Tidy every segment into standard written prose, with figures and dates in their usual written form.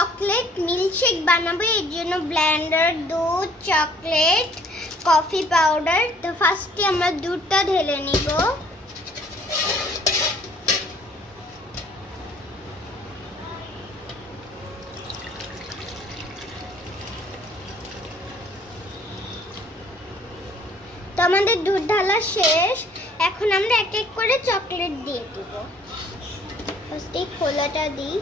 Chocolate milkshake বানাবো, এর জন্য ব্লেন্ডার, দুধ, চকলেট, কফি পাউডার। তো ফার্স্টে আমরা দুধটা ঢেলে নিব। তো আমাদের দুধ ঢালা শেষ। এখন আমরা এক এক করে চকলেট দিয়ে দিব। ফার্স্টে খোলাটা দিই।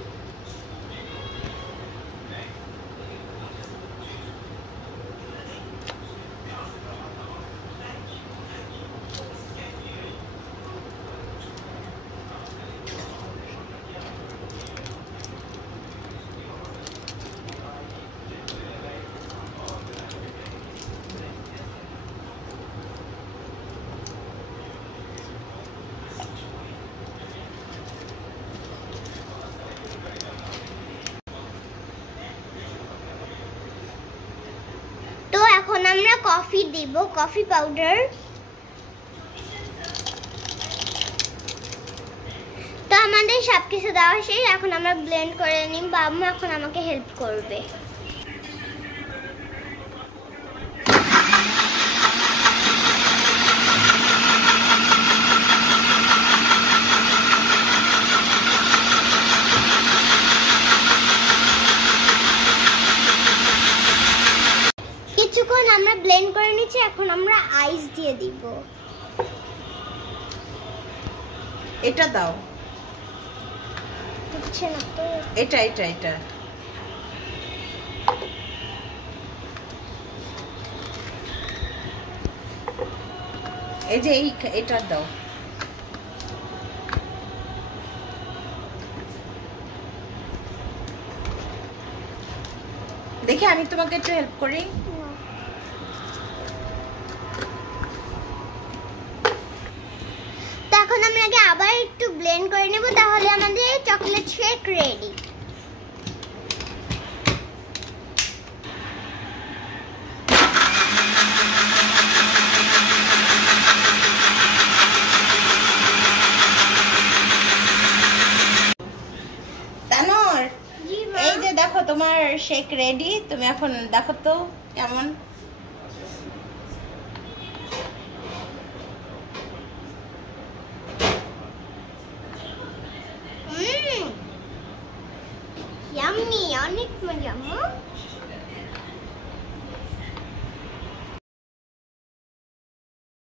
তো এখন আমরা কফি দিব, কফি পাউডার। তো আমাদের সবকিছু দেওয়া শেষ। এখন আমরা ব্লেন্ড করে নিব। আম্মু এখন আমাকে হেল্প করবে। কিছুক্ষণ আমরা ব্লেন্ড করে নিচ্ছি। এখন আমরা আইস দিয়ে দিব। এটা দাও, বুঝছে না তো, এটা এটা এটা এই যে এটা দাও। দেখি আমি তোমাকে একটু হেল্প করি। তো এখন আমরা আবার একটু ব্লেন্ড করে নেব, তাহলে আমাদের চকলেট শেক রেডি। তানর, এই যে দেখো তোমার শেক রেডি। তুমি এখন দেখো তো কেমন। ইয়াম্মি, অনেক মজা।